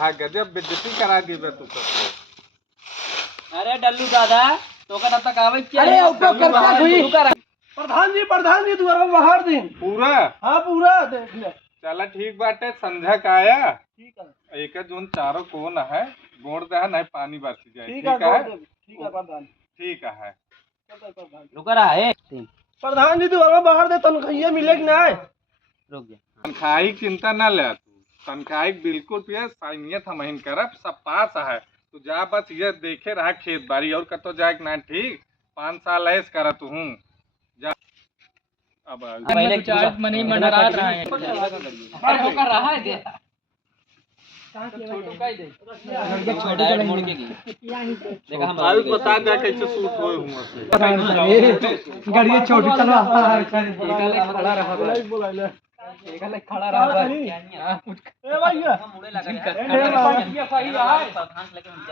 रहा, गजब बेइज्जती करा दी बे तू सबको। अरे डल्लू दादा तो का तब तक आवे क्या? अरे ऊपर करता हुई प्रधान जी तुम्हारा बाहर दिन पूरा हाँ पूरा देख ले। चला ठीक बाटे, समझक आया ठीक है एक जोन चारों कोन है गोड़ दे नहीं पानी बरसी जाए। ठीक है ठीक है प्रधान ठीक है। रुक रहा है। प्रधान जी तुम्हारा बाहर दे तनख्वाह मिलेगी ना? रुक गया। तनख्वाही चिंता न ले तू, तनख्वाही बिल्कुल पिए साइनियत हम ही करब, सब पास है। तू जा बस ये देखे रहा खेत बाड़ी और कतो जाए ना। ठीक 5 साल ऐस कर तू जा। अब पहले चार्ज मनी मंडरात रहा है। पर होकर रहा है दे छोटू का ही दे छोटा मोड़ के देखा हम अभी बता दे कैसे सूट होए हुआ से गाड़ी छोटी चलवा खड़ा रहा बोला ले खड़ा रहा ए भाई मुड़े लगा